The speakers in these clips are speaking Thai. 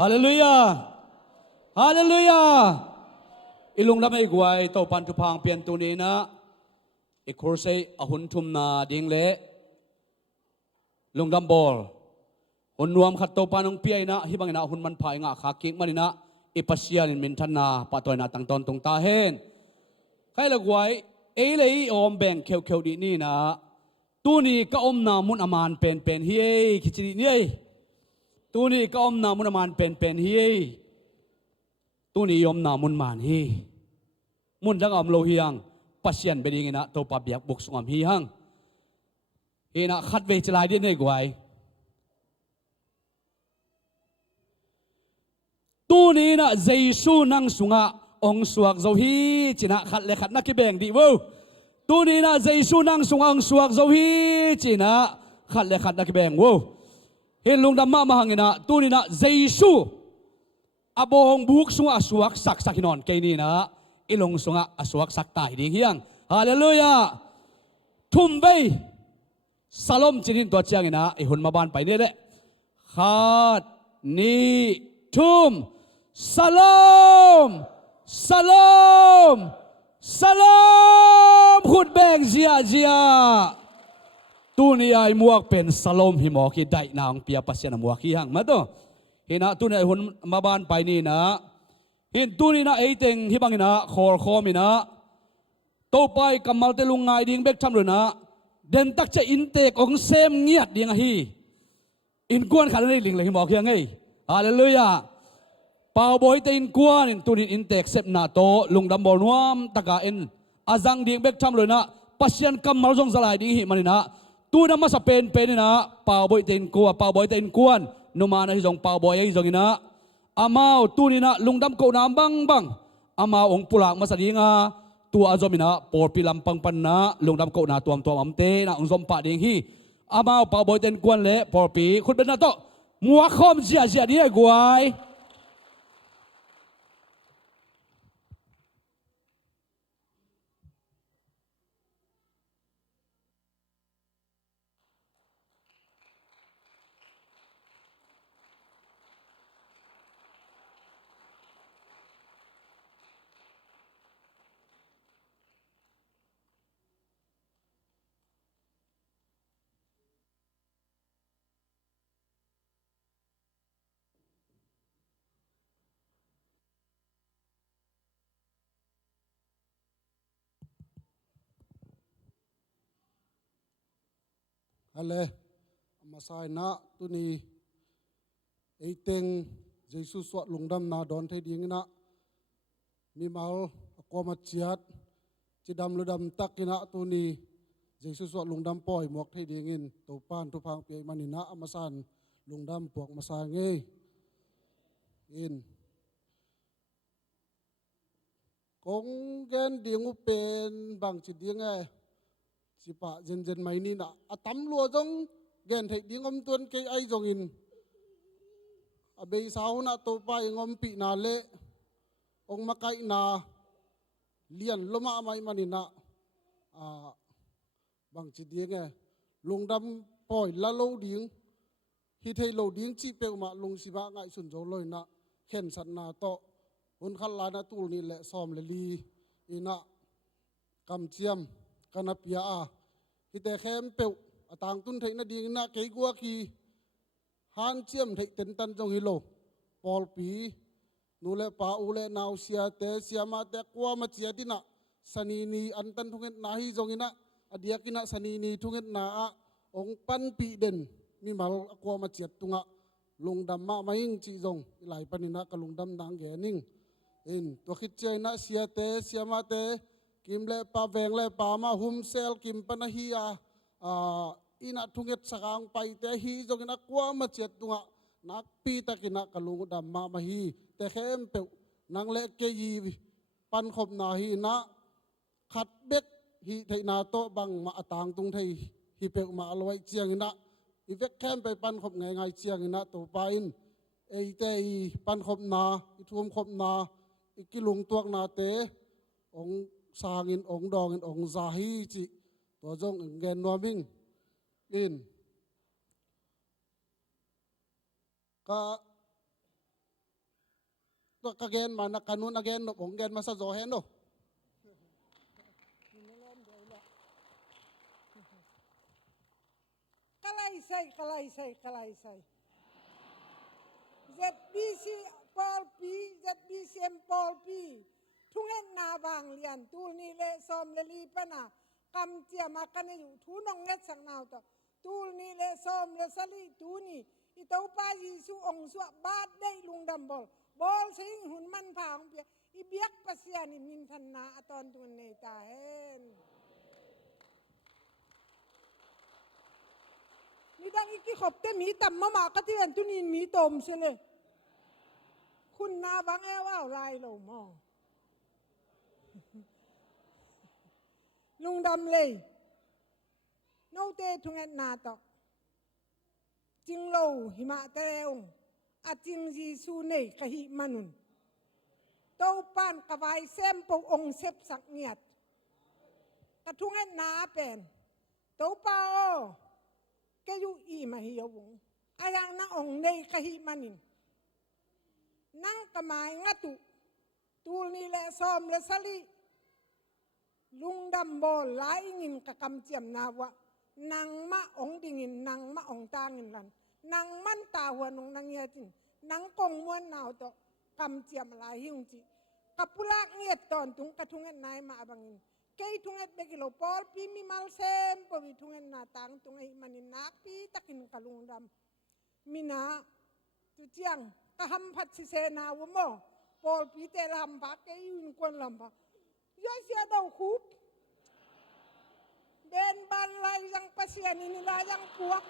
ฮาเลลูยาฮาเลลูยาอิลุงดำไอ้กวยตัวปันทุพังเปลี่ยนตัวนี้นะอีกคร์เซอหุนทุมนาดิ่งเละลุงดำบอลหุ่นรวมขัดตัวปันองเปียนะฮิบังนะหุ่นมันพายงะขากิ้งมันนะอีปัสยานิมินทันนาปะตัวนะตั้งตอนตรงตาเห็นใครละกวยเอเลยอมแบ่งเขียวดีนี่นะตัวนี้ก็อมนามุนอามานเป็นเฮ้ยคิดดีนี่ตัวนี้ก็อมนามุนอามานเป็นเฮ้ยตัวนี้ยอมนามุนมานเฮ้มุนจังอมโลหิยังปัสยันเป็นยังไงนะตัวปะเบียกบุกสงอมฮีฮังเฮนะขัดเวจลายดีนี่กวยตัวนี้นะเจสูนังสุงะองสวกเจ้าฮีจีนะขัดเล็กขัดนักกิเบงดีวูตัวนี้นะเจสูนังสุงะองสวกเจ้าฮีจีนะขัดเล็กขัดนักกิเบงวูเห็นลุงดำมาหังนะตัวนี้นะเจสูอบองบุกสุงะสวกสักสักนอนแกนี่นะอิลงสุงะสวกสักตายดิ่งเฮียงฮาเลลูยาทุ่มไปสลมจีนินตัวเจียงนะไอหุ่นมาบ้านไปเนี่ยแหละขาดนี่ทุ่มสลมสลมสลมขุดแบงเจียตัวนี้ไอ้มวกเป็นสลมหิมอกีได้นางเปียปัสยานมวกขี้หังมาตัวเห็นนะตัวนี้ไอ้หุ่นมาบ้านไปนี่นะเห็นตัวนี้นะไอ้เต็งที่บางนะคอมีนะตัวไปกำมัลเตลุงไงดิ่งเบกทำเลยนะเดินตักจะอินเตกองเซมเงียดดิ่งฮีอินกวนขันนี่ดิ่งเลยหิมอขี้หังไงฮาเลลูยาป่าวบอยเตอินกวนตัวนี้อินเตกเซปนาโตลุงดำบอลนวมตะกาอินอาจังดิ่งเบกทำเลยนะปัสยันกำมัลจงสลายดิ่งฮีมันนะตัวนั้นมาสเปนเป็นนะป่าวบอยเตอินกวนป่าวบอยเตอินกวนนุมานะฮิจงป่าวบอยฮิจงนะอามาตัวนี้นะลุงดำโกน้ำบังอามาองปุลากมาสดีงาตัวอาจอมินะปอดพิลัมปังปันนะลุงดำโกนาตัวอัมเตนะองซอมปะดิ่งฮีอามาป่าวบอยเตอินกวนเละปอดปีคุณเป็นนาโตมัวคอมเสียดีไอ้กวยอะไรมาสายนะตุนีไอเต็งเจสุสวดลุงดำนาดอนเทดิงนะมีมาลกอมาเจียดจีดำลุดำตักกินะตุนีเจสุสวดลุงดำปล่อยหมวกเทดิงินตัวป้านทุพังเปียมันนะอามาสานลุงดำปวกมาสายเงยอินกงเกนเดียงอุเป็นบางจิตเดียงไงสิปะเจนไม่นี่นะอะตำลัวจงเกนเทดิงอมตัวนเกยไอจงอินอะเบยสาวนะตัวไปงอมปีนาเละองมาไกนาเลียนลมาไม่มันนี่นะบางจิตเดียงไงลุงดำปล่อยละโลดิงฮิเทโลดิงจีเปลมาลุงสิบะไงสุนโจเลยนะเข็นสันนาโตอุนขันลานาตูนี่แหละซ้อมเลลีอีนะกำเจียมกันนับยาฮิเตเข้มเปวต่างตุนไทยนาดีนะเกยกัวกีฮันเจียมไทยเต็นตันจงฮิโลปอลปีนูเลปาอูเลนาวเสียเตเสียมาเตกัวมาเจียดินะสนีนีอันตันทุงเงินนาฮิจงอินะอดียกินะสนีนีทุงเงินนาองปันปีเด่นมีมาลกัวมาเจียตุงะลุงดำมาไม่ยิงจีจงหลายปันนะกับลุงดำนางแกนิ่งอินตัวคิดเจนะเสียเตเสียมาเตกิมเลปาเวงเลปามาหุมเซลกิมปนะฮีอินะทุงเอ็ดสังไปเตฮีจงนักว่ามาเจ็ดตุงะนักปีตะกินักกลุงดำมาฮีแต่เข้มเปวนังเล็กเกยีปันขบนาฮีนะขัดเบ็กฮีไทนาโตบังมาต่างตุงไทยฮีเปวมาลอยเจียงนะอีเวกเข้มไปปันขบไงเจียงนะตัวไปอินไอเตยปันขบนาอีทุ่มขบนาอีกิลุงตัวนาเตองสางินองดองอินองซาฮีจิตัวจงเงินนัวมิงอินก็ again mana kanun again no bonggen masa zohen no kalaisay ZBC Paul P ZBCM Paul P thungen na wang lian tul ni le som le li pana kam tia makan yu thu nong net sang naw to tul ni le som le sali tu ni itau pa Yesu ong suak bat dei lung dam bol sing hun man phang pia i biak pasian ni min than na aton tun nei ta hen ni dang iki khop te mi tam ma ka ti an tunin mi tom se leคุณนาบังแอว่าลายเรามองลุงดำเลยโนเตทุงเอ็นนาตอกจิงโลหิมะเตองอาจิงจีซูเนยกะหิมานุนเต้าปานกะไวเซมปองเซบสักเนียดกะทุงเอ็นนาเป็นเต้าปาโอแกอยู่อีมาหิยวงอายังนาองเนยกะหิมานินนั่งกะหมายงะตุตูลนี่แหละซ้อมและสลิลุงดำบอลหลายงินกะกำเจียมนาวะนางมะองดิงินนางมะองตางินลันนางมันตาหัวนงนางเงียจินนางกงม้วนนาวตอกำเจียมหลายหิงจิกับปุลากเงียตอนตุงกะทุงเอ็นนายมาบังงินเกยทุงเอ็ดเบกิโลปอลปีมีมัลเซมปวิทุงเอ็นนาตังตุงไอมันนินักปีตะกินกะลุงดำมินาตุเจียงกะหัมพัดสิเซนาวโมปอลปีเตลำพักเกยุนกวนลำพักย่อยเสียดาวคุบเบนบันลายยังเปเสียนินิลายังปวก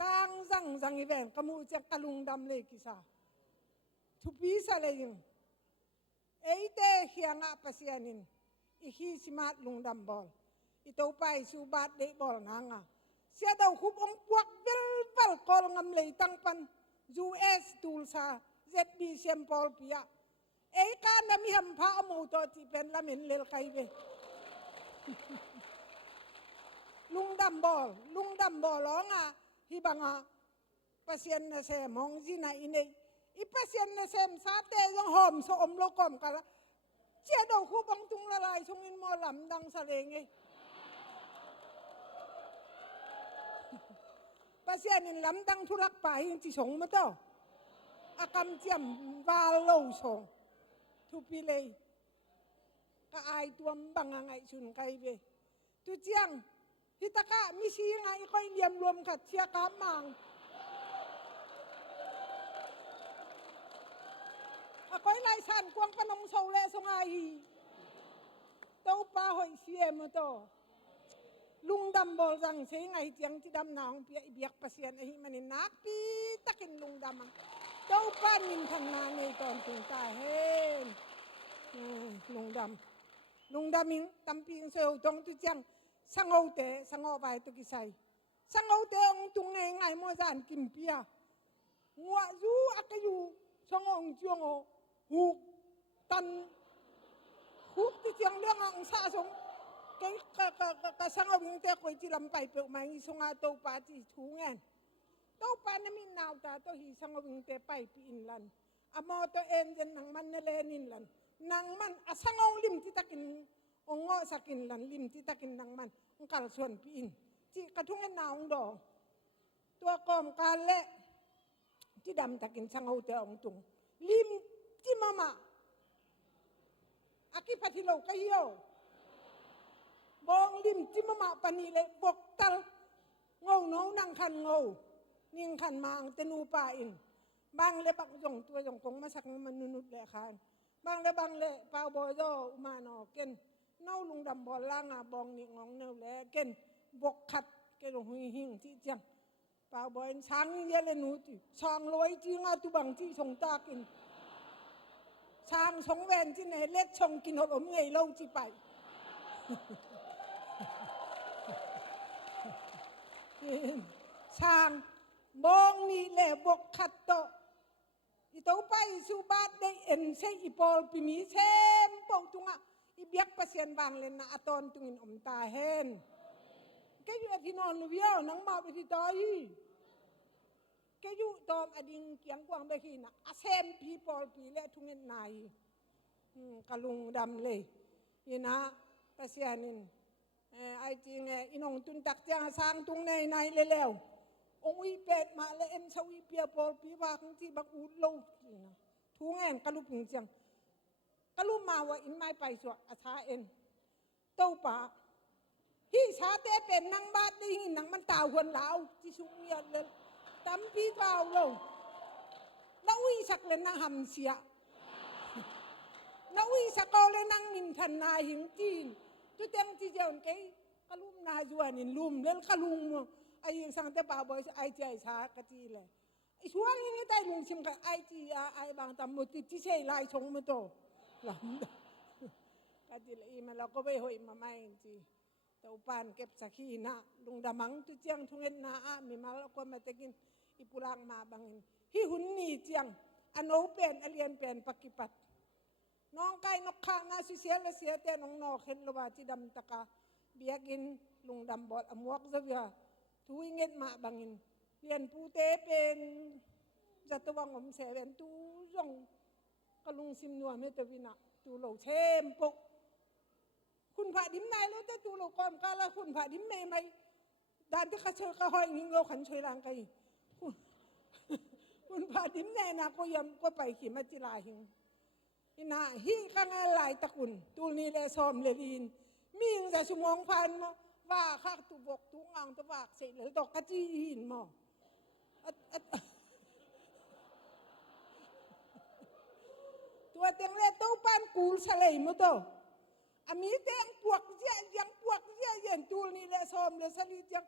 ตังจังอีเวนกมูจะกะลุงดำเลยกิซาทุปีสะเลยยังเอเตเฮียงะเปเสียนินอีฮีสิมาลุงดำบอลอีโตไปสูบาดเดบอลนางะเสียดาวคุบองปวกเวลเวลกอลงำเลยตั้งปัน US ตูลซา ZB เซียมปอลปียเอ้การนั้นมีหำพาอมูตัวที่เป็นละเหม็นเลลไกเวลุงดำบอลร้องอ่ะฮิบังอ่ะเปอร์เซ็นต์นะเซมองจีน่าอินเออีเปอร์เซ็นต์นะเซมซาเตยังหอมสอมโลกอมกันละเจ้าดอกคู่บังตุงละลายชงอินมอลำดังสะเลงเอเปอร์เซ็นต์อินลำดังทุรักป่ายังจีสงมาเต้าอากำเจียมวาโลสงทุปีเลยก็อายตัวบังไงชุนไกเวตุเจียงฮิตากะมิซีไงค่อยเลียมรวมขัดเชียกามังค่อยไล่สันกวางปนงโซเลสงไอเต้าป้าหอยเสียมโตลุงดำบอลจังเสียงไงเจียงที่ดำหนองเปียเบียกเปอร์เซ็นต์ไอ้มันนี่นักปีตะกินลุงดำเจ้าป้านินทันนาในตอนตุงตาเฮนลุงดำมิงตำปีงเซลตรงตุจังสังเอาเตสังเอาไปตุกิไซสังเอาเตองตุงไงมัวจานกิมเปียงัวยูอักยูสังเอาจวงเอาหูตันหูตุจังเรื่องอังซาสงก็สังเอาวิงเตคอยจีลำไปเปิดมาอีสงอาโตปาจีถูเงินโตปานามินาวตาโตฮีสังเอาวิงเตไปปีอินลันอมอโตเอ็นเจนนังมันเนเลนินลันนังมันอสังเอาลิมที่ตะกินองงอสักินลันลิมที่ตะกินนังมันองกัลส่วนปีอินจีกระทุ่งเงินนาวดอกตัวกอมกาเละที่ดำตะกินสังเอาเตองตุงลิมที่มามาอากิพัทิโลกายโยบองลิมจิมมาปนีเลยบกตัลงงน้องนังคันงนิ่งคันมังเตนูปาอินบางเลยบังจงตัวจงกงมาสักมันนุดเลยคันบางเลยเปล่าบอยโยมานอเกนเน่าลุงดำบอลล่างอ่ะบองนี่งงเน่าแลเกนบกขัดเกลงหิ่งที่จังเปล่าบอยช้างเยอะเลยหนูจีช้างลอยจีงาตุบังจีส่งตากินช้างสงแวนจีไหนเล็กชงกินหอมเงยเล่าจีไปช่างบองนี่แหละบกขัดโตอีโตไปสูบาดได้เอ็นเซอีปอลปีมีเชมปงตุงอ่ะอีเบียกเปอร์เซ็นต์บางเลนนะอตอนตุงินอมตาเฮนแกอยู่ที่นอนลูเวียวนังมาไปที่ตอย ke yu dom ading kiang kwang be hina asem people pi le thungen nai kalung dam le ina pasianin ai ting inong tun tak tiang sang tung nei nai le lew ong ui pet ma le en sa ui pia pol pi wa kung ti bak u lo ina thungen kalupung chiang kaluma wa in mai pai so atha en tau pa hi sa te pen nang ba ding nang man tao huan lao chi sung mia le tam pi tao lo na ui sak le na ham sia na ui sak ko le nang min than na hing tin tu teng chi jeon ke kalum na juan in lum lel kalung mo ai sang te pa boy ai chi ai sa ka ti le i suang ni tai lung sim ka ai chi ai bang tam mo ti chi sei lai chong mo to lam ka ti le i ma la ko be hoi ma mai chi tau pan kep sakhi na lung damang tu chiang thungen na a mi mal ko ma tekin ipulang ma bangin hi hun ni chiang ano pen alien pen pakipat nong kai nok kha na si sia la sia te nong no khen lo ba chi dam taka biakin lung dam bol amuak zavia tuinget ma bangin lian pu te pen zatawang om se ven tu jong kalung sim nuam me to vina tu lo chem poคุณพระดิมนายรู้แต่ตูเราความกาละคุณพระดิมไม่ด้านที่เขาเชื่อเขาห้อยงิ้งเราขันช่วยร่างกายคุณพระดิมแน่นะก็ยำก็ไปขี่มาจิลาหิงอินาหิงข้างอะไรตะกุนตูนี้แหละซ้อมเลลีนมีงจะสมองพันมาว่าข้าตูบกตูงางตะวากเสร็จแล้วดอกกระจีหินมอตัวเตียงเล่ตู้ปานกูสลายมั้งตัวอามีเตียงปวกเจียยังปวกเจียยันตูนี่แหละซ้อมเลยสลีจัง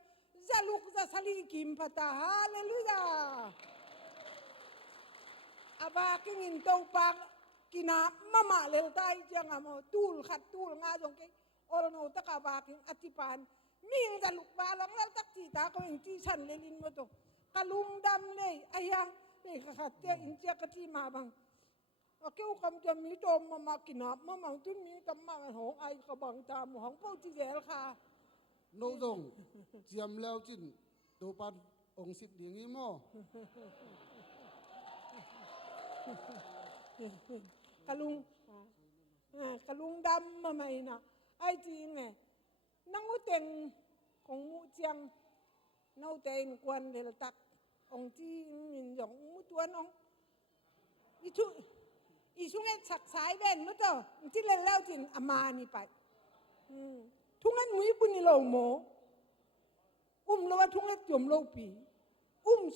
จะลุกจะสลีกิมพัตตาฮาเลลูยาอาบากิงินตู้ปากกินามาเลลไตจังอะโมตูลขัดตูลงาจงเกโอโลโนตะกาบากิงอธิปานมีงจะลุกบาลองแล้วตักจีตาก็อินจีฉันเลลินมาตัวกะลุงดำเลยไอ้ยังเบกขัดเตียอินเจียกะที่มาบังเกี่ยวกับจะมีโดมมากินน้ำมาตุ้นมีกำมังหงไอกระบังตามหงเป้าจีเจลค่ะโนจงเจียมแล้วจินตัวปันองค์สิทธิ์อย่างนี้มั้งกะลุงดำมาไม่นะไอจีไงนั่งอุเต็งของมุเจียงนั่งเต็งกวนเดลตักองจีมินหยองมุตัวน้องอีช่วงนี้สักสายเบนมั้งตัวที่เล่นแล้วจินอามานี่ไปทุ่งนั้นมุ้ยปุ่นนี่โลโมแล้วว่าทุ่งนั้นจมโลปี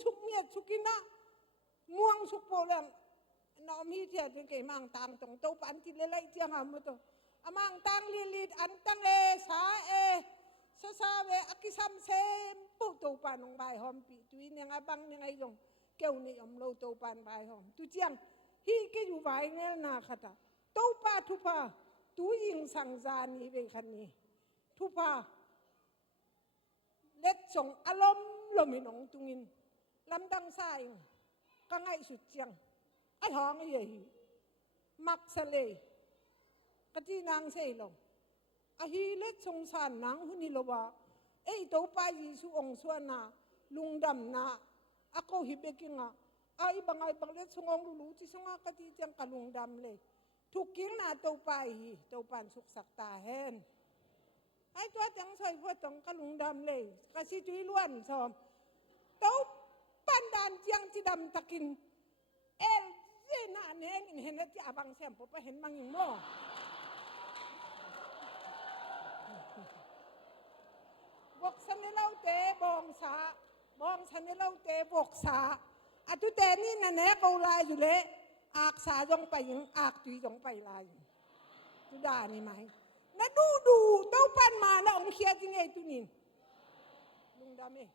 สุกเมียสุกินะม่วงสุกโปแรงน้องมีเทียนเก่งมังตังตรงโตปันที่เล่นเจียงอ่ะมั้งตัวอามังตังลีดอันตังสาซาเวอกิซัมเซมปุ๊บโตปันลงใบหอมปีตุยเนี่ยงบังยังไงยงเกี่ยวนี่อมโลโตปันใบหอมตุเจียงฮีก็อยู่ไว้เงี้ยนาขตาโตป้าทุพาตูยิงสังจานีเป็นคันนี้ทุพาเล็ดส่งอารมณ์ลมหินองตุงินลำดังสายก็ง่ายสุดเจียงไอ้หองไอ้ใหญ่มักสะเลยกะที่นางเสลงอาฮีเล็ดส่งสารนางหุนิลวะไอ้โตป้ายิสุองสวนาลุงดำนาอากูฮิเบกิงะไอ้บางเล็ดส่งองรู้ที่ส่งกะที่เจียงกะลุงดำเลยทุกกิ้งนาโตป้าฮีโตปันสุกสักตาแหนไอ้ตัวจังใส่พวกจังกะลุงดำเลยกะสิจุยล้วนซอมโตปันดานเจียงจีดำตะกินเอลเจน่าเนี่ยเห็นแล้วที่อาบังแซมผมไปเห็นมังอย่างโม่บอกสันเล่าเตะบองสาบองสันเล่าเตะบอกสาอาตุเตนี่นั่นแหละเขาลายอยู่เลยอากสาจงไปยังอากตุยจงไปลายตุด่านี่ไหมนะดูเต้าปันมาแล้วองเคียจริงไงตุนินลุงดำเอง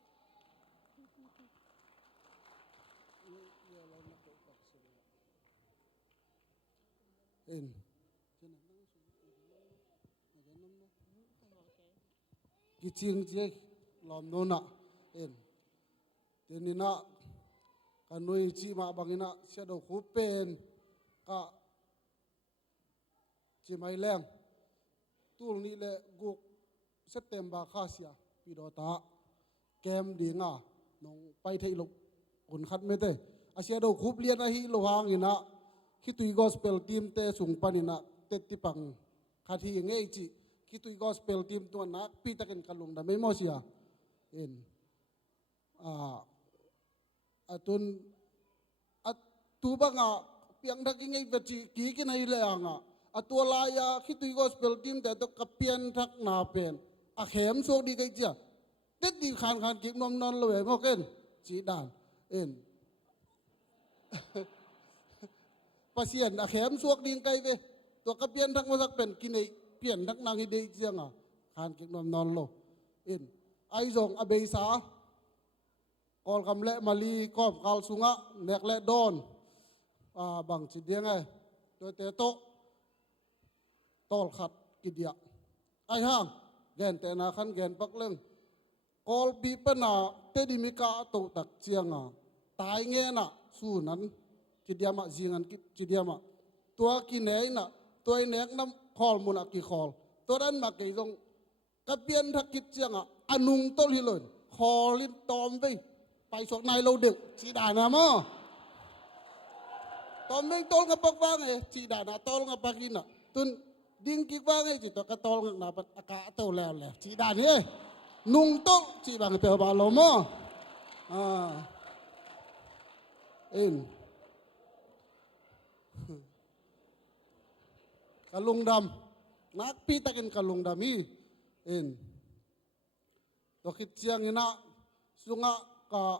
เอ็นกิจิงเจลอมโนนะเอ็นเดนินะกันนุยจีมาบังอินะเสียดอกหูเป็นกะจีไม่แรงตูนี้แหละกุกเซตเต็มบาคาเซียปีดอตาแกมดีงะน้องไปไทยลุก คนขัดไม่ได้อาเซียเราคุบเลียนอาฮิโลหางอินะคิดตุยกอสเปลทีมเตสุงปานินะเตติปังขัดที่ยังไงจีคิดตุยกอสเปลทีมตัวนักปีตะกันกันลงดาไม่มอเสียเอ็นตุนตูบังเปียงดักยังไงเวจีกีกินไอเลยตัวลายคิดตุยกอสเปลทีมแต่ตัวกับเปียนทักนาเป็นเข็มโชคดีกันจ้ะเด็ดดีขันกิบนมนอนเลยมอเกนจีดานเอ็นpasien akhem suak ding kai ve to ka pian thak ma sak pen kinai pian thak nang hi dei chiang khan ki nom non lo in ai zong abei sa kol kam le mali kom kal sunga nek le don bang chi diang ai to te to tol khat ki dia ai hang gen te na khan gen pak leng kol bi pa na te di mi ka to tak chiang tai nge na su nan kidiama zingan kidiama tua kinai na tua nek nam khol mun ki khol to dan ma ke jong kapian thak kit chianga anung tol hilon kholin tom ve pai sok nai lo được chi da na mo tom ve tol ka pak wang e chi da na tol ka pakina tun ding ki wang e chi to ka tol na pat aka to le le chi da ni nung tol chi bang pe ba lo mo in kalung dam nak pi takin kalung dami in to kit chiang ina sunga ka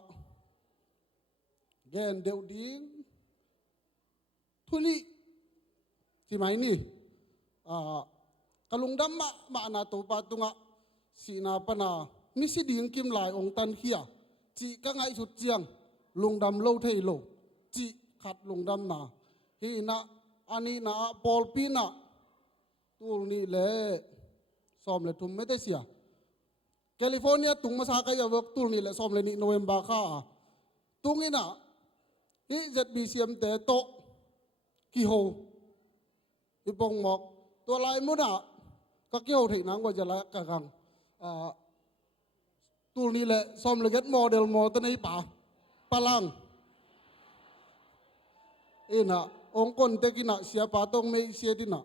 gen deu ding thuli ti mai ni kalung dam ma na to pa tunga sina pana mi si ding kim lai ong tan khia chi ka ngai sut chiang lung dam lo thei lo chi khat lung dam na hi na ani na pol pi na tul ni le som le tum me te sia California tung ma sa ka ya wak tul ni le som le ni November kha tung ina hi ZBCM te to ki ho i pong mok to lai mu na ka ki ho thei nang wa ja la ka gang tul ni le som le get model mo ta nei pa palang ina ong kon te kina siapa tong mei sia dina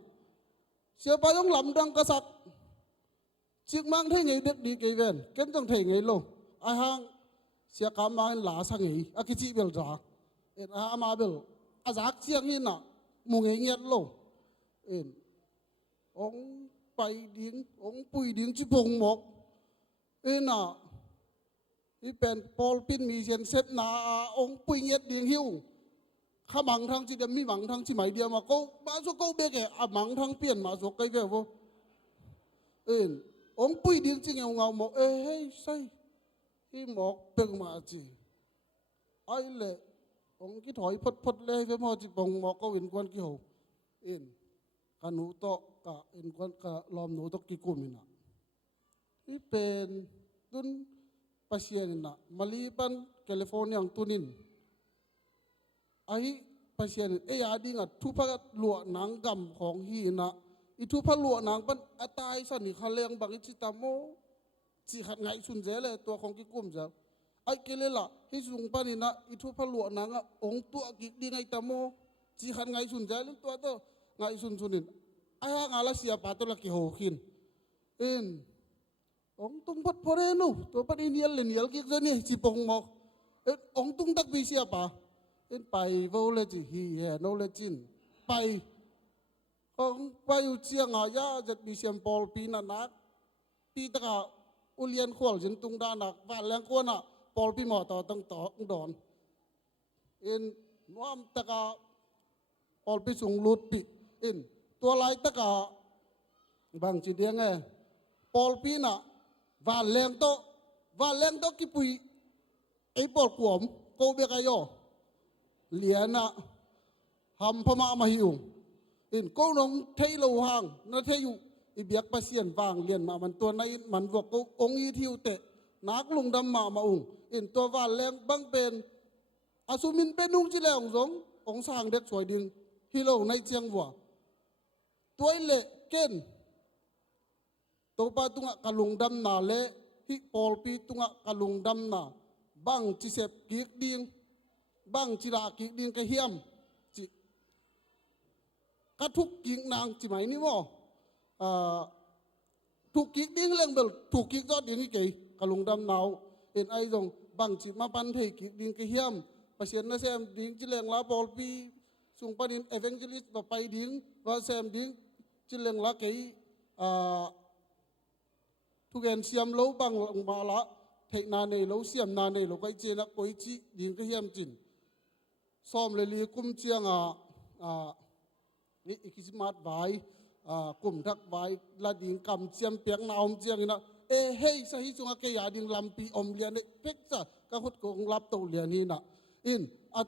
siapa yung lamdang kasak chik mang thei ngei dek di ke ven ken tong thei ngei lo a hang sia ka ma la sang ngei a ki chi bel ra en a ma bel a zak chiang ni na mu ngei nget lo en ong pai ding ong pui ding chi pong mok en i pen pol pin mi chen set na ong pui nget ding hiuข้ามังทั้งที่เดียมีมังทั้งที่หมายเดียวมาก็มาสุก็เบกอ่ะมังทั้งเปลี่ยนมาสุก็ไกลๆว่าองปุยดิ้งจริงเอาเงาหมอกเฮ้ยใช่ที่หมอกเปิงมาจีไอ้เละองคิดถอยพดเลยเพื่อมาจีปงหมอกก็เห็นควันกี่หัวกันหนูโตกะเห็นควันกะลอมหนูโตกี่กุมินะที่เป็นตุนปัสเซียนนะมาลีปันแคลิฟอร์เนียตุนินไอ้ปัสเซียนยาดิ้งทุพะหลวหนังกำของฮีนะอีทุพะหลวหนังปันอัตายสันนิคาเลงบางอิจิตามโมจีขัดไงสุนเจเลยตัวของกิกุมจ้ะไอ้เกลล่ะที่สุงปันนี่นะอีทุพะหลวหนังองตัวกิกดีไงตามโมจีขัดไงสุนเจเลยตัวตัวไงสุนินไอ้ห่างอะไรเสียปาตัวละกี่หัวขินองตุ้งพัดพอเรนูตัวปันอินเดียเลนียลกิกเจนี่จีปงหมอกองตุ้งตักบีเสียปาไปโวเลจิฮีเฮโนเลจินไปองไปอยู่เชียงอายาจะมีเสียมปอลปีนักปีตะกาอุเลียนขวลจินตุงดานักว่าแรงกวนปอลปีหมอต่อตั้งต่อดอนน้อมตะกาปอลปีสูงลุดปีตัวลายตะกาบางจีเดียงปอลปีน่ะว่าแรงโตกิปุยไอปอลกวมโกเบกายอเหลียนะหำพม่ามาหิวก็น้องเทยโลหางนั่นเทยุอีเบียกปัสเซียนวางเลียนมามันตัวในมันวกก็องอีทิวเตะนักลุงดำมาองตัววานแรงบังเป็นอาสุมินเป็นนุ่งจีแรงองสร้างเด็กสวยดึงฮิโลในเชียงวัวตัวเละเก้นตัวปาตุงกะลุงดำนาเละฮิปอลปีตุงกะลุงดำนาบังจีเสพกิกดิง บังจิรากิกดิ้งกะเฮียมจิกระทุกกิงนางจิไหมนี่มั้ถูกกิกดิ้งเล่งเบลถูกกิกจอดดิ้งอีกกะลุงดำนาวเอ็นไอจงบังจิมาปันเทกิกดิ้งกะเฮียมประเสริฐนะแซมดิ้งจิเลงลาบอลปีสุงปนินเอเวนเจลิสต์ไปดิ้งว่าแซมดิ้งจิเลงลาเกยทุกแอนเสียมโลบังมาละเทนาในโลเสียมนาในโลไกเจนักโอยจีดิ้งกะเฮียมจินซ้อมเลยลีกุมเจียงนี่อีกสิมาดไว้กุมทักไว้ละดิ้งกำเจียมเปียงนาอมเจียงนะเฮ้ยสหิจุงเกียดิ้งลำปีอมเลียนเพ็กจ้ะก็ขุดกงรับตัวเลียนนี่นะอิน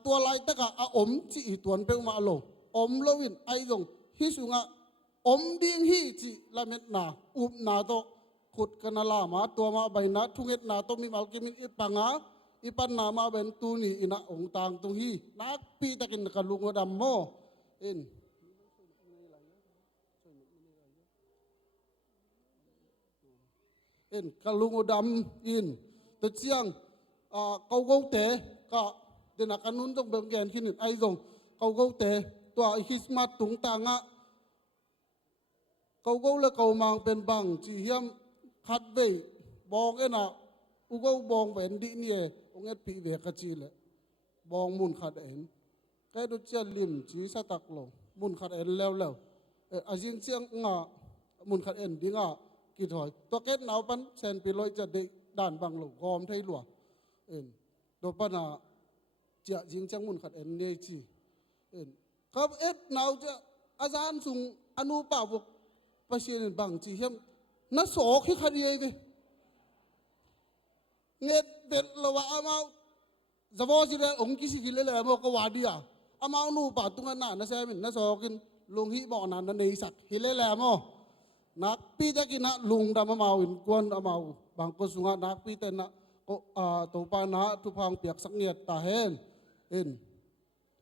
ตัวลายตะกะอมจีตวนเปียงมาโลอมโลวินไอจงฮิสุงอมดิ้งฮิจีละเม็ดนาอุบนาโตขุดกันนาลามาตัวมาใบนาทุงเอ็ดนาโตมีมาลกิมินอิปังอีปันนามาเป็นตูนี่อินะองตางตรงฮีนักปีตะกินกันลุงดำโมอินกันลุงดำอินแต่เชียงเกาเกาเตะก็เดินกันนู้นต้องเบิ่งแกนขึ้นไอ้ตรงเกาเกาเตะตัวฮิสมาตุงตางะเกาเกาและเกามังเป็นบังจีเฮียมคัดเว้บองเอ็นะอุกบองแหวนดีนี่องเอ็ดปีเวกจีเลยบองมุนขัดเอ็นแกดูเจียลิมจีสตักลงมุนขัดเอ็นแล้วอาจิงเชียงงะมุนขัดเอ็นดีงะกี่ถอยตัวแกหนาวปันเซนปีลอยจะได้ด่านบางหลงกอมไทยหลวงโดปนาเจ้าจิงจังมุนขัดเอ็นเนจีครับหนาวจะอาจารย์สุงอนุปาวกประเสริฐบางจีเฮียมน่าโศกให้คดีเว้เงี้ยเด็ดละว่าอามาจะบอกจีเรองค์กิสิกิเลเลยบอกก็วาดีอ่ะอามาหนูป่าตุงกันน่ะใช่ไหมน่าโศกินลุงฮิบอกนั่นนั่นเองสักฮิเลเลยมั้งนักปีตะกินะลุงดำมาวินกวนอามาบางคนสุงนักปีเตนะก็ตัวปานะทุพังเปียกสักเงียดตาเห็น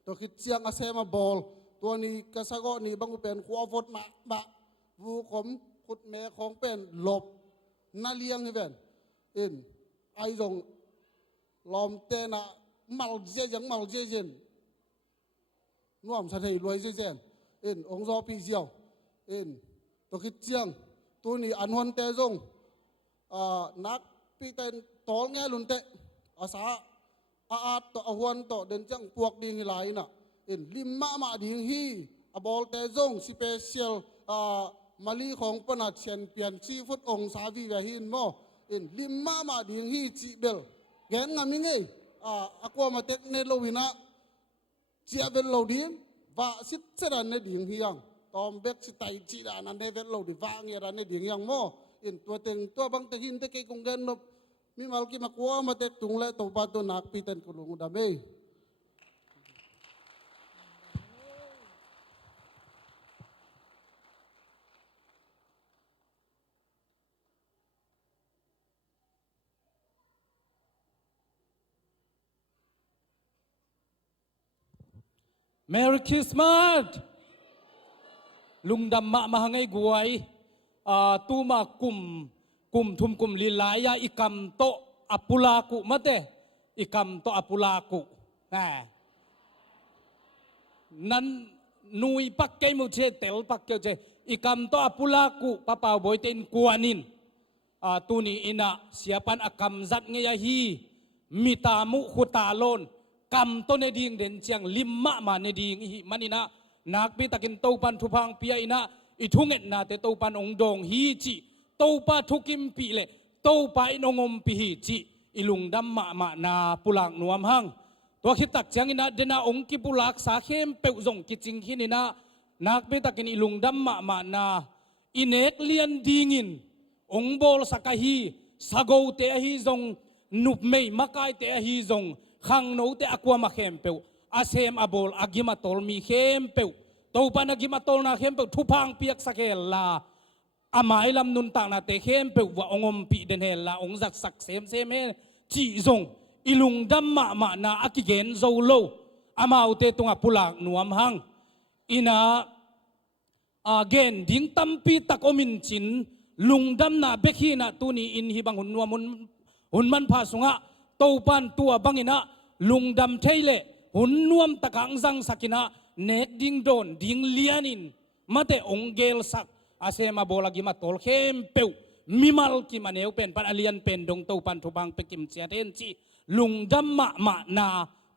ตัวคิดเสียงอาเซมาบอลตัวนี้กษัตริย์นี่บางคนเป็นขวาฟดมาวูขมขุดแม่ของเป็นหลบน่าเลี้ยงให้เป็นไอ้ตรงลอมเตนะมัลเจยังมัลเจเจนน่วมสะเทยรวยเจเจนองค์ซอปีเจียวตัวคิดเสียงตัวนี้อันวันเตจงนักปีเตนตอลแง่ลุนเตอาสาอาตัวอวันตัวเดินจังพวกดิ่งไหลน่ะลิมมาดิ่งฮีอบอลเตจงสเปเชียลมาลีของปนัดเชนเปียนซีฟุตองศาวิเวหินโมลิมมาดิ่งฮีจีเบลแกนงามิงอากวมาเทคเนโลวินะเจียเบลโลดิ่งว่าสิทธิ์เสด็จในดิ่งฮียังตอมเบกสิไตจีดานันเดเวลโลดิว่าเงียรันในดิ่งยังโมตัวเต็งตัวบางตะหินตะเกกงเกนนบมีมาลกิมากวมาเทคตุงและตัวปาตัวนักปีเต็นกุลุงดาเมMerry Christmas ลุงดำมะให้กวยตูมากุมทุมกุมลีลายาอิกรรมโตอปุลากุมาเตอิกรรมโตอปุลากุนั้นนุยปักเกมุเชเตลปักเกเจอิกรรมโตอปุลากุปะเป่าบอยเตนกวานินตูนีอินะเสียปันอักรรมจัดเงียฮีมิตามุขุตาโลนกำต้นในดิ่งเด่นเชียงลิมมะมาในดิ่งอีมันนี่นะนักปีตะกินโตปันทุพังเปียอินะอิทุงเอ็ดนาเตโตปันองดงฮีจิโตปะทุกิมปีเลโตปะอินงมปีฮีจิอิลุงดัมมะนาปุลังนวมหังตัวคิดตักเชียงอินะเดนาองกิปุลักสาเข้มเปิวจงกิจิงหินนะนักปีตะกินอิลุงดัมมะนาอิเนกเลียนดิ่งินองบอลสักฮีสะโกเตฮีจงนุบเมย์มะกายเตฮีจงขังโนเตอความาเข้มเปิวอาเซมอบอลอากิมาตอลมีเข้มเปิวตัวปานอากิมาตอลนาเข้มเปิวทุพังเปียกสักเฮลาอามาอิลำนุนต่างนาเตเข้มเปิวว่าองมปีเดนเฮลาองจักสักเซมเฮจีจงอิลุงดัมมะนาอากิเกนโซโลอามาอุเตตุงอปุลักนวมหังอินาเกนดิ้งตัมปีตักอมินจินลุงดัมนาเบคีนาตุนีอินฮิบังหุนมันพาสุงะโตปันตัวบังอินะลุงดำเทเล หุ่นนวมตะกังจังสักินะเนกดิงโดนดิงเลียนินมาเตองเกลสักอาเซมาโบลากิมาตอลเข้มเปียวมิมัลกิมาเนวเป็นปันอเลียนเป็นดงตูปันทุบังเปกิมเสียเทนจีลุงดัมมะนา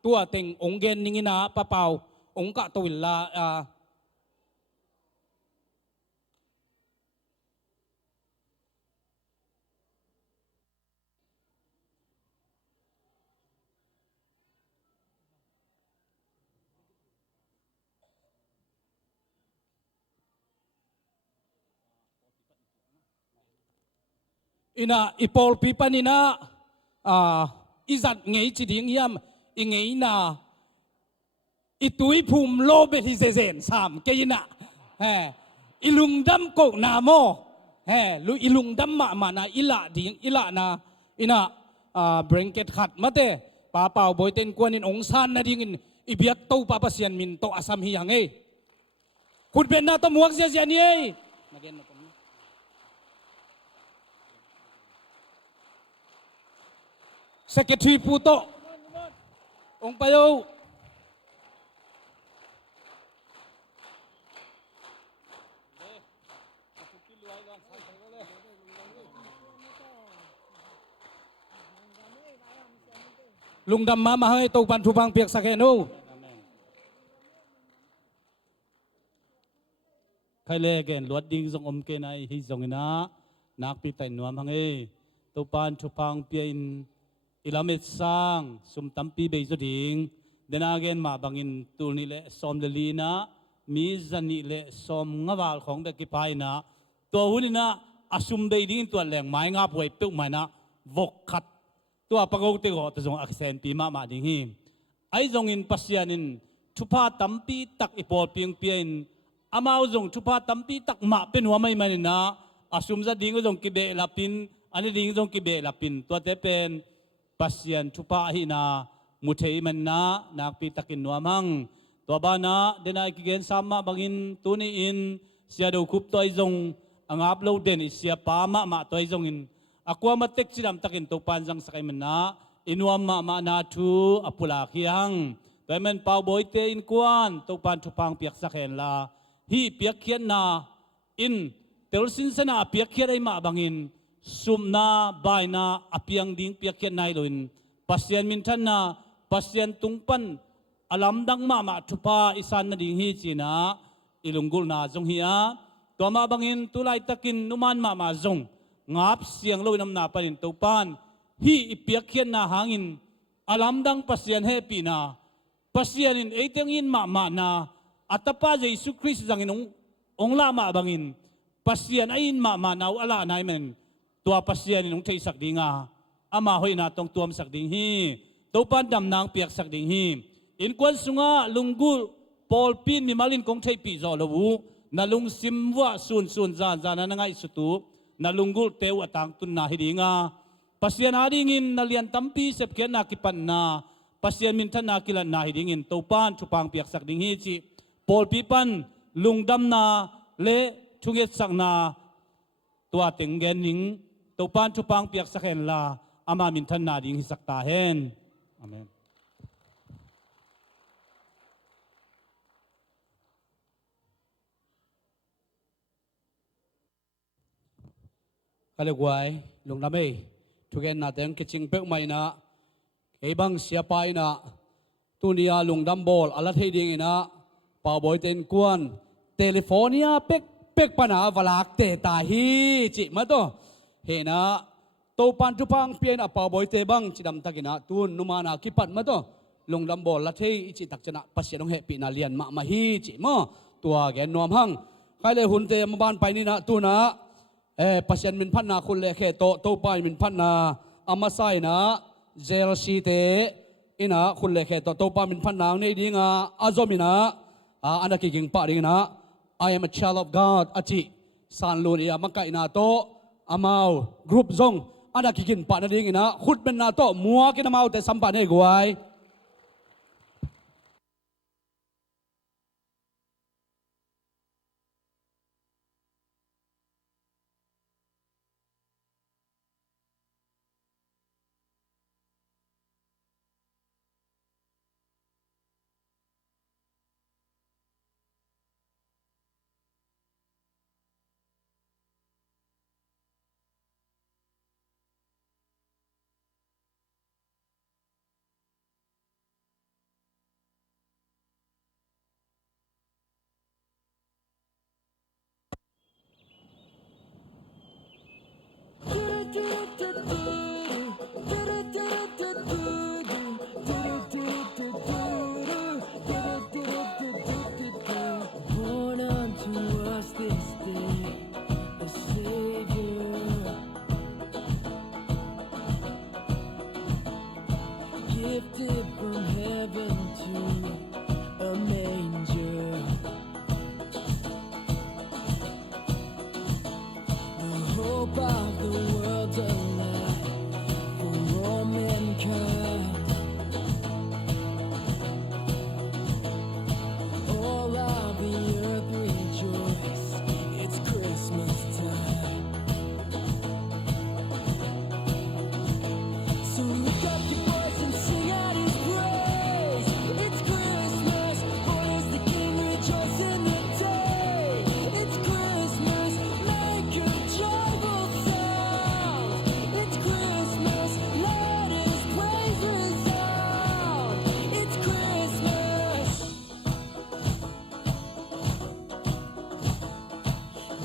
ตัวเต็งองเกนนิงินาปะเปาองกะตุลลาอินาอิปอลปีปันินาอิจัดไงจีดิงยามอิไงนาอิตุยภูมิโลเบทิเซเซนสามเกยินะอิลุงดัมโกนาโมลุอิลุงดัมมานาอิละดิงอิละนาอินาเบรงเกตขัดมาเตป้าเป่าบอยเต็นกวนินองซานนาดิงินอิเบียกโตป้าปะเซียนมินโตอาซัมฮิยังเอคุณเป็นนาตมวกเสียเสียนี่Secretary Puto Ong Payo Lung dam ma hai to pan thu bang piak sakeno Khai le gen luat ding zong om ke nai hi zong ina nak pi tai nuam hange to pan thu pang pia in Ilamet sang sum tampi bezo ding denagen ma bangin tulni le som le lina mi zani le som ngawal khong be ki paina to hunina asum be ding to leng mai nga poi pe mai na vok khat to pago te go to jong aksen pi ma ding hi ai jong in pasianin thupa tampi tak ipol piang pian amao jong thupa tampi tak ma pen wa mai manina asum za ding jong ki be lapin ani ding jong ki be lapin to te pen Pasian chupa hina muthei manna nakpi takin nuamang to bana dena kigen sama bangin tuni in sia do khup toy jong angap lo den sia pa ma toy jong in akwa matek sidam takin to panjang sakai manna inuam ma na thu apula khiang toy men pau boy te in kwan to pan thupang piak sakhen la hi piak khian na in telsin sana piak khiai ma bangin sumna baina apiang ding piakhet nai loin pasian min than na pasian tungpan alam dang ma thupa isan na ding hi china ilungul na jong hiya to ma bangin tulai takin numan ma jong ngap siang loinam na panin topan hi ipiakhet na hangin alam dang pasian he pi na pasian in eiteng in ma na atapa jesu christ jangin ong la ma bangin pasian ain ma naw ala nai menตัวปัสยานินงเทสักดิ่งอามาหอยนาตองตัวมสักดิ่งฮีตัวปันดำนางเปียกสักดิ่งฮีอินควนสุงาลุงกูปอลปินมีมาลินกงเทปีจอลวูนาลุงซิมว่าซุนจานนั่งไงสุตุนาลุงกูเตวต่างตุนนาฮิดิ่งปัสยานาดิ่งินนาเลียนตัมปีเสพเขียนนาคิปันนาปัสยามินทันนาคิลันนาฮิดิ่งินตัวปันชุปังเปียกสักดิ่งฮีจีปอลปีปันลุงดำนาเลชุงเอสักนาตัวเต็งเกนิงตัวปานชุปังเปียกสักเห็นลาอามามินทันนาดิงหิสักตาเห็นอาเมนก็เลยกวยลงน้ำเอทุกเอ็นนาเต็งกิจิงเป๊กไม่นะไอ้บังเสียไปนะตุนียลงดัมบอลอะไรที่ดิ่งนะป่าวบอยเต็นกวนเทเลโฟนียเป็กปัญหาวลักเตตาฮีจิมาตัวเห็นนะตัวปันทุพังเปลี่ยนป่าวบอยเตบังจิดำตะกินะตุนนุมานาคิปัดมาตัวลงดัมบอลละที่จิตักชนะปัสยาลงเหปีนาเลียนมาฮีจิมาตัวแกนนวมหังใครเลยหุ่นเตมาบ้านไปนี่นะตัวนะปัสยันมินพันนาคุณเลขโตไปมินพันนาอามาไซนะเจลซีเตอินะคุณเลขโตไปมินพันนาในดิ้งอาโซมินะอันนั้นกิ่งป่าดิ้งนะ I am a child of God อจิสันลูนียมักไก่นาโตอามาวกรุ๊ปซงอันนั้นกิ่งป่านั่นดิ้งนะขุดเป็นนาโตมัวกินอามาวแต่สัมปันให้กวย gifted from heaven to a manger. The hope of the world's alive for all mankind. All of the earth rejoice, it's Christmas time. So lift up your voice and sing out his praise. It's Christmas, born is the King, rejoice in the day. It's Christmas, make a joyful sound. It's Christmas, let his praise resound. It's Christmas.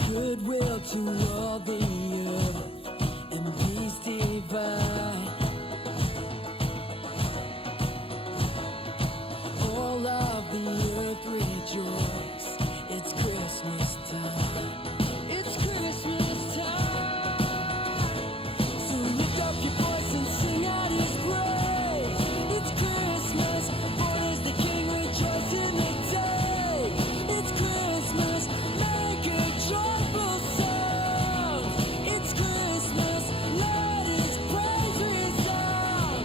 Goodwill to all the earth and peace divine. All of the earth rejoice. It's Christmas time. It's Christmas time. So lift up your voice and sing out his praise. It's Christmas, born is the King, rejoice in the day. It's Christmas, make a joyful sound. It's Christmas, let his praise resound.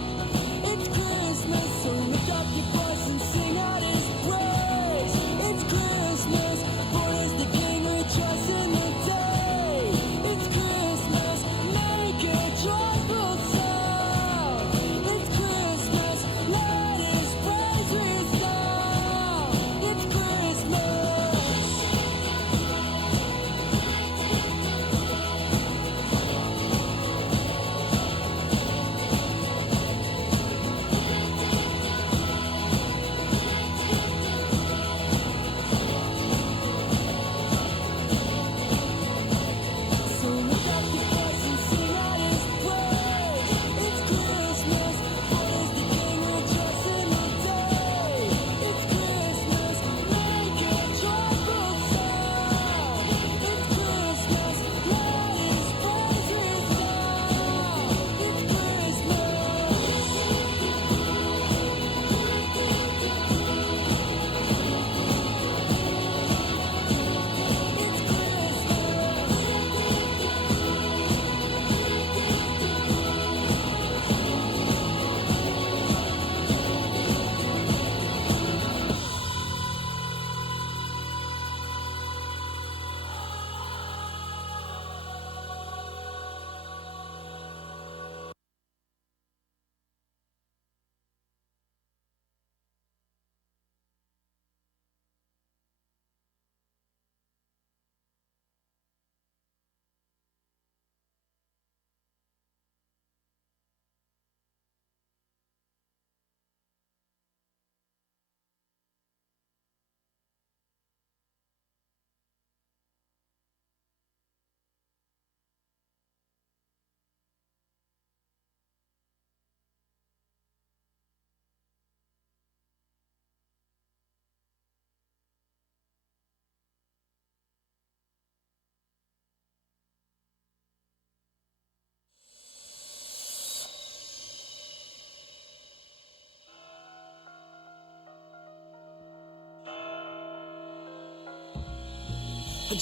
It's Christmas, so lift up your voice and sing out his praise. It's Christmas, born is the King, rejoice in the day. It's Christmas, make a joyful sound. It's Christmas, let his praise resound. It's Christmas. So lift up your voice and sing out his praise. It's Christmas, born is the King, rejoice in the day. It's Christmas, make a joyful sound. It's Christmas, let his praise resound. It's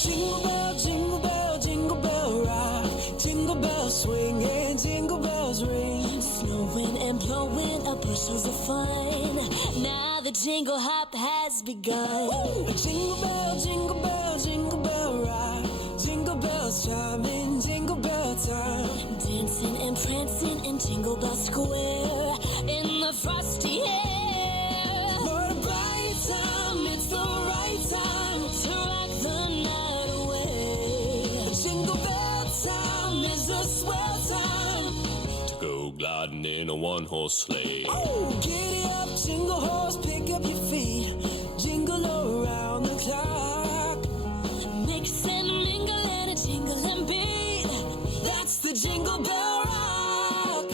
Jingle bell, jingle bell rock. Jingle bells swing and jingle bells ring. Snowing and blowing up bushels of fun. Now the jingle hop has begun. Jingle bell, jingle bell, jingle bell rock. Jingle bells chiming, jingle bell time. Dancing and prancing in Jingle Bell Square. In the frosty air. What a bright time, it's the right time To rock the night away. Jingle bell time is a swell time. to go gliding in a one-horse sleigh. Oh, giddy up, jingle horse, pick up your feet. Jingle around the clock. Mix and mingle and a jingle and beat. That's the Jingle Bell Rock.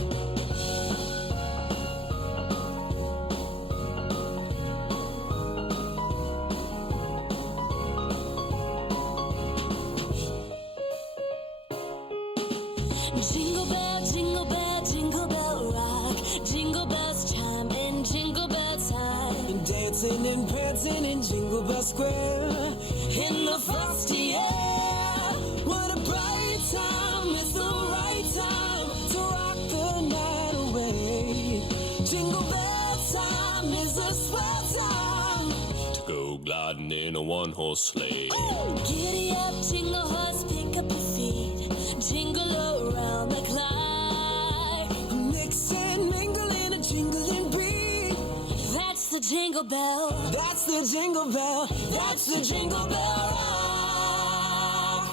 Jingle bell, jingle bell, jingle bell rock. Jingle bells chime. dancing and prancing in Jingle Bell Square. In the frosty air, what a bright time, it's the right time to rock the night away. Jingle bell time is a swell time. To go gliding in a one-horse sleigh. Giddy up, jingle horse, pick up your feet. Jingle around the clock. Mix and mingle in a jingling beat. That's the jingle bell. That's the jingle bell. That's the jingle bell rock.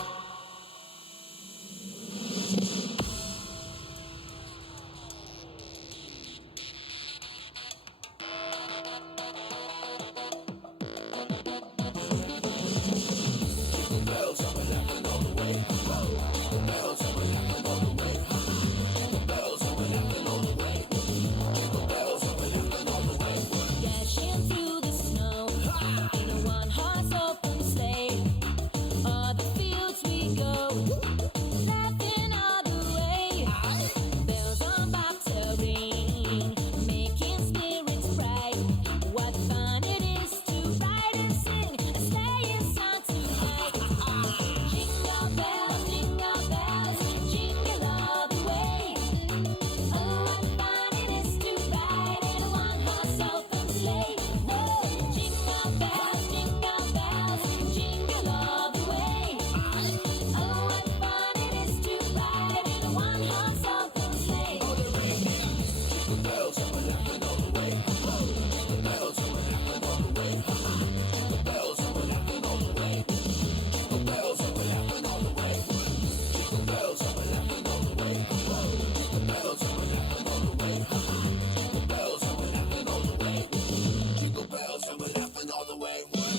Dashing through the snow in a one-horse open sleigh. All the fields we go, laughing all the way. Bells on bobtail ring, making spirits bright. What fun it is to ride and sing a sleighing song tonight. Jingle bells, jingle all the way. Oh, what fun it is to ride in a one-horse open sleigh. Oh, jingle bells, jingle all the way. Oh, what fun it is to ride in a one-horse open sleigh.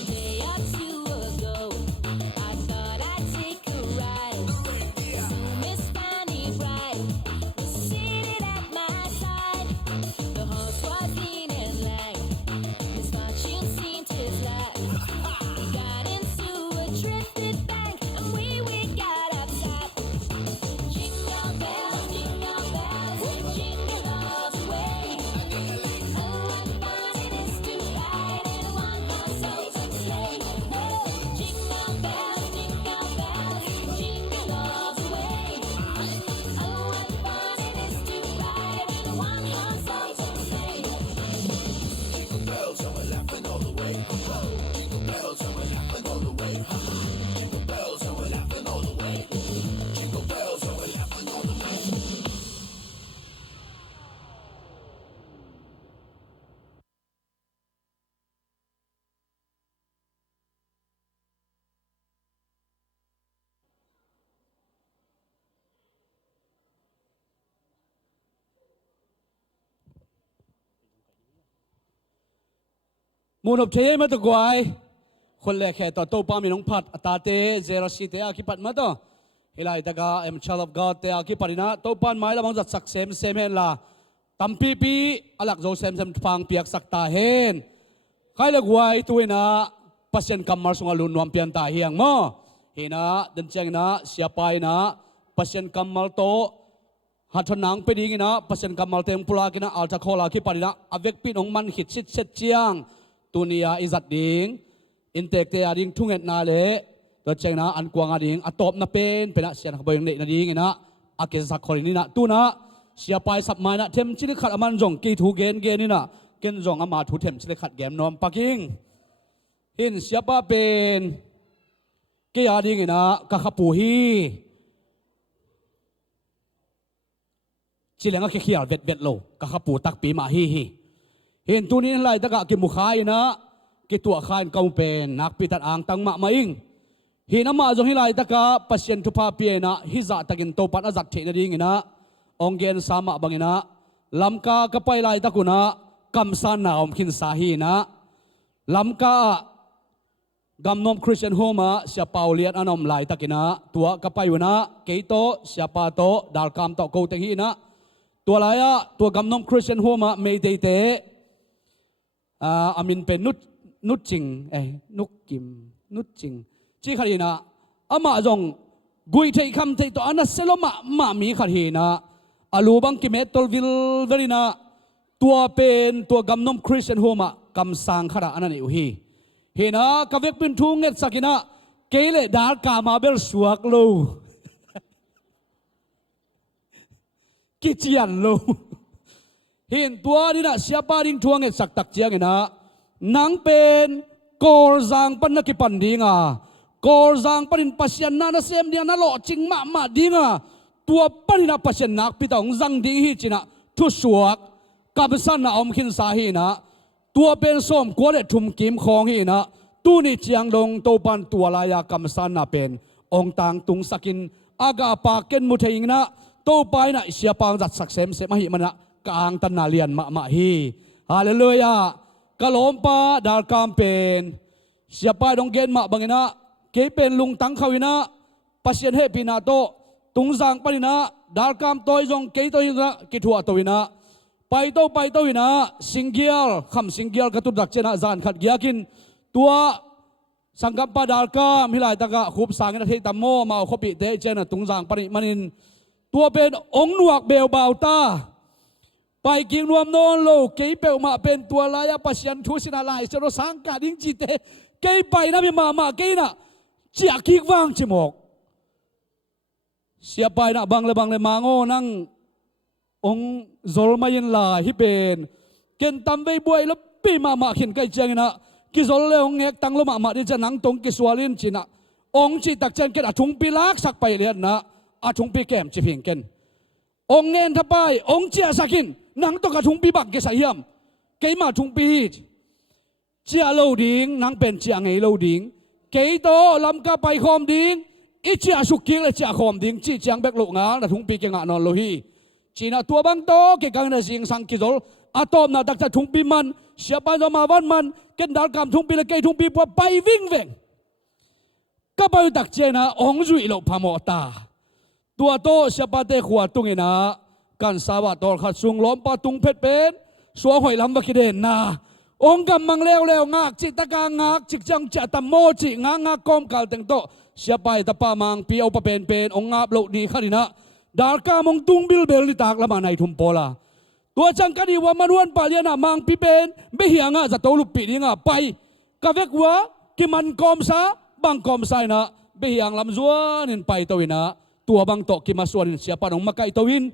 Day or two ago, I thought I'd take a ride. Soon Miss Fanny Bright was seated at my side. The horse was lean and lank, his fortune seemed his life. We got into a drifted bank and we got upside. Jingle bells, jingle all the way. Oh, what fun it is to ride in a one-horse open sleigh. Oh, jingle bells, jingle all the way. Oh, what fun it is to ride in a one-horse open sleigh.มูนอบเทมาตะกวายคนแรกแค่ต่อโตปามีน้องพัดตาเตเจรสีเตอาคิปัดมาต่อเฮลัยตะกาchild of God เตอาคิปัดนะโตปานไม้ละมังจัดสักเซมเฮนละตัมปีปีอลักโจเซมฟังเปียกสักตาเฮนใครละกวายตัวนะปัสยันกำมาสุงอลุนนวมเปียนตาเฮียงมั้เฮนะดันเจงนะเสียไปนะปัสยันกำมาโตหัดนังไปดีกินะปัสยันกำมาเต็มปุลากินะอัลตะโคลาคิปัดนะอเวกปีนองมันหิดชิดเช็ดเจียงตัวนี้อิจัดดิ่งอินเตกเตียดิ่งทุ่งเอ็ดนาเล่ตัวเจงนะอันกวางดิ่งอัตตบนาเป็นนะเสียนขบวนเด็กนาดิ่งนะอาเกสักคนนี้นะตัวนะเสียไปสับไม้นะเทมชิลิขัดอามันจงกีถูเกนนี่นะเกนจงอามาถูเทมชิลิขัดแกมนอมปักกิ่งหินเสียป้าเป็นเกียดิ่งนะกะขปูฮีจิเลงก็เขียร์เวดโลกะขปูตักปีมาฮีเห็นตัวนี้อะไรตะกะกิมุขายนะกิตัวขายกำเป็นนักปิตัดอ่างตั้งมาอิงเห็นน้ำมาจงฮิไลตะกะปัสยันทุพาเปียนะฮิจัตะกินโตปันอาจัดเทนดิ่งนะองเกนสามะบังนะลำกากะไปไลตะกุนะกำสันนาอมขินสาฮีนะลำกากำนมคริสเตียนโฮมาเสียเปาเลียนอนอมไลตะกินะตัวกะไปอยู่นะเกโตเสียปาโตดาลกามโตโกเตฮีนะตัวไรอะตัวกำนมคริสเตียนโฮมาไม่ได้เตะอามินเป็นนุดจริงนุกกิมนุดจริงจีขัดนะอามาจงกุยเทคำเทตัวอันนั้นเซลมามีขัดนะอาลูบังกิเมตตอลวิลเวรินะตัวเป็นตัวกำนมคริสเตียนโฮมา กำสังขระอันนั้นอยู่ฮีเห็นนะกเวกเป็นทุ่งเงินสักินะเกลดาร์กามาเบลสวกโลกิจยันโลเห็นตัวนี่นะเสียบาริงทุ่งเงินสักตักเจียงนะนังเป็นกอลจังปันนักปันดิงากอลจังปันปัสยันนานาเซมเดียนาโลจิงมาดิงตัวปันนาปัสยันนักพิตองจังดิงฮีจินะทุสวกกับสันนาอมขินสาฮีนะตัวเป็นส้มกัวเดทุมกิมของฮีนะตู้นี่เจียงดงโตปันตัวลายากำสันนาเป็นองต่างตุงสักินอากาปาเกนมุทัยนะโตไปนะเสียปางจัดสักเซมเสมาหิมันนะกลางตันนาเลียนมาฮีฮาเลลูยากะลมปาดาร์กามเป็นเสียไปดงเกนมาบังนะเกเป็นลุงตังเขาวินะปัสยันเฮปีนาโตตุงสังปนินะดาร์กามตัวจงเกตัวยินะกิทัวตัววินะไปโตวินะสิงเกียลคำสิงเกียลกระตุดักเจนะจานขัดเกียกินตัวสังกัปปาดาร์กามฮิลายตะกะขุบสังนะเทตัมโมมาเอาขบิเตเจนะตุงสังปนิมันินตัวเป็นองนวกเบลบาวตาไปกินรวมโนนโลเกยเปลมาเป็นตัวลายปัสยันทุสินาลายเสรสังกัดดิ้งจิตเตเกยไปนะมีมาเกยนะเจียกิกวางจมกเสียไปนะบางเลยมาโง่นั่งองโซลมายินลาฮิเป็นเกณฑ์ตำไปบวยแล้วปีมาเขียนใกล้เจียงนะกิโซลเลองเงกตังลมาดิจะนังตรงกิสวาลินจินะองจิตักเจนเกณฑ์อาทุงปีลักสักไปเลียนนะอาทุงปีแก้มจิเพียงเกณฑ์องเงินทับไปองเจียสักินนังตกอาทุงปีบักเกสายมเกยมาทุงปีเจียโลดิงนังเป็นเจียงไงโลดิงเกยโตลำกาไปคอมดิงอิเจียสุกิงและเจียคอมดิงจีเจียงเบกโลงาและทุงปีเกงานอนโลฮีจีน่าตัวบังโตเกี่ยงนะสิงสังกิโซลอะตอมน่ะดักจะทุ่งปีมันเสียไปจะมาวันมันเกินดาร์กามทุ่งปีละเกยทุ่งปีพอไปวิ่งเวงก็ไปดักเจนะองจุยโลพามอตาตัวโตเสียปาเตขวดตุงเอนะกันสาวัตตอขัดสุงล้อมปาตุงเพชรเป็นสัวหอยลำบักเดนนาองกำมังเลวงากจิตตะกางากจิกจังจะตะโมจิงากกอมกาลเต็งโตเสียไปตะปามังปีเอาปะเป็นองงาบโลดีขันนะดาร์กามงตุงบิลเบลลิตากละมาในทุมโปลาตัวจังกันดีว่ามันวันปาเลียนะมังปีเป็นไม่เหียงจะโตลุปีนี่งาไปกะเวกว่ากิมันกอมซาบังกอมไซนะไม่เหียงลำซัวนินไปตัวนะตัวบังโตกิมาส่วนเสียปานองมาไกตัววิน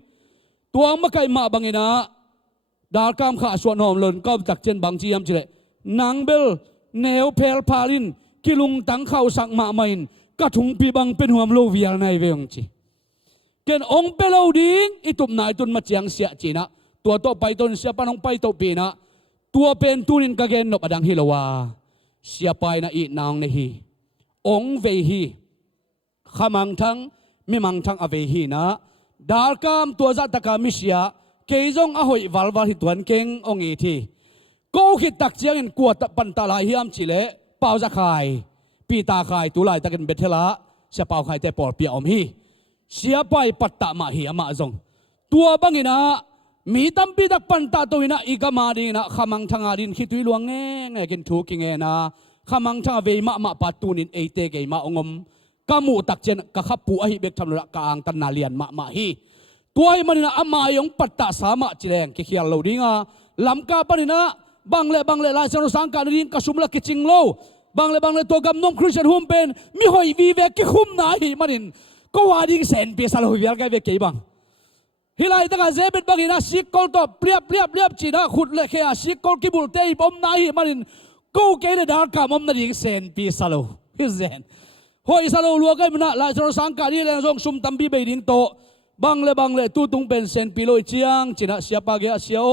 ตัวมาไกมาบังเงินะดาร์กามขาส่วนหอมหล่นก็จากเจนบางจียมจิเลนางเบลแนวเพลพาลินกิลุงตังเข้าสักมาไม่นกระถุงปีบังเป็นหัวมโลเวียในเวงจีเกณฑ์องเปโลดิงอิตุมนายตุนมาเจียงเสียจีนะตัวโตไปตุนเสียปานองไปโตปีนะตัวเป็นตุนินกะเกนนบอดังฮิโลวาเสียไปนะอีนางในฮีองเวฮีขมังทั้งมิมังทั้งอเวฮีนะดาร์กามตัวจัตตะกามิเสียเกยจงอหอยวัลวัลฮิตวันเก่งองเอทีก็คิดตักเจียงกวดปันตาลายเฮียมจิเลเป่าจะขายปีตาขายตุลายตะกันเบเทละเสียเป่าขายแต่ปอดเปียอมฮีเสียไปปัตตะมาเฮียมาจงตัวบังอินะมีตั้มปีตักปันตาตัวนะอีกมาดีนะขมังทางอาดินคิดวิลวงเงกินถูกเงนะขมังทางเวมาปัตตูนินเอเตเกมาองมกามูตักเจนกะขับปูอหิเบกทำละกางตันนาเลียนมาฮีตัวไอ้มันนะอามายองปัตตาสามะจิแรงเขียนเราดิ้งลำกาปนินะบางเล่ลายสนุสังการดิ้งกระสุมละกิจิงโลบางเล่ตัวกำนงคริสเตียนหุมเป็นมีหอยวีเวกิคุมนาฮีมันนินก็ว่าดิ้งเซนเปียสลอยเวลกันเวกบังฮิลายตั้งแต่เซเบตบางอินะสิกกอลต่อเปรียบจีน่าขุดเละแค่สิกกอลกิบุลเตยบอมนาฮีมันนินกูเกยเดดาร์กามอมนาดิ้งเซนเปียสลอยฮิเซนหอยสลอยลัวกันมันละลายสนุสังการนี่แรงทรงซุมตัมบีเบดินโตบางเล่ตู้ตุงเป็นเซนปิโลเจียงจีน่าเสียปากเกะเสียโอ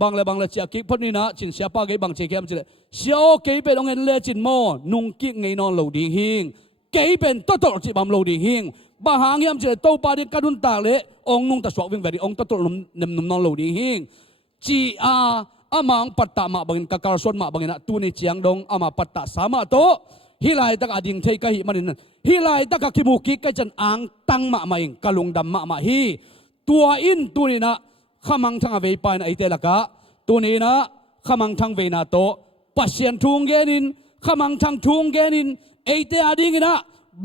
บางเล่เจียกิกพอนี่นะจินเสียปากเกะบางเจียเกมจีเล่เสียโอเกยเป็นองเงินเล่จินโมนุ่งกิกไงนอนเหลาดิ่งหิงเกยเป็นตัวจีบำเหลาดิ่งหิงบางหางยามจีเล่โตปาดิกระดุนตากเล่องนุ่งตะสวกวิ่งไปดิองตัวนุ่มนอนเหลาดิ่งหิงจีอามังปัตตามาบางกะการส่วนมาบางนะตู้ในเจียงดงอามาปัตตาสามะโตฮิลายตะกอดิ่งเทกะหิมันนั่นฮิลายตะกะกิบุกิกะจันอังตังมาเองกะลุงดำมาฮีตัวอินตัวนี้นะขมังทางเวปายนะไอเตละกะตัวนี้นะขมังทางเวนาโตปัสเซียนทุงเกนินขมังทางทุงเกนินไอเตอดิ่งนะ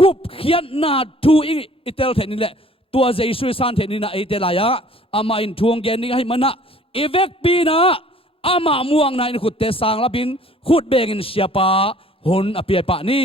กุบเขียนนาทูอิเตลเทนินแหละตัวเจสุสันเทนินนะไอเตลายะอามาอินทุงเกนินให้มันนะเอเวกปีนะ ama muang na in khut te sang lapin khut beng in siapa hon apia pa ni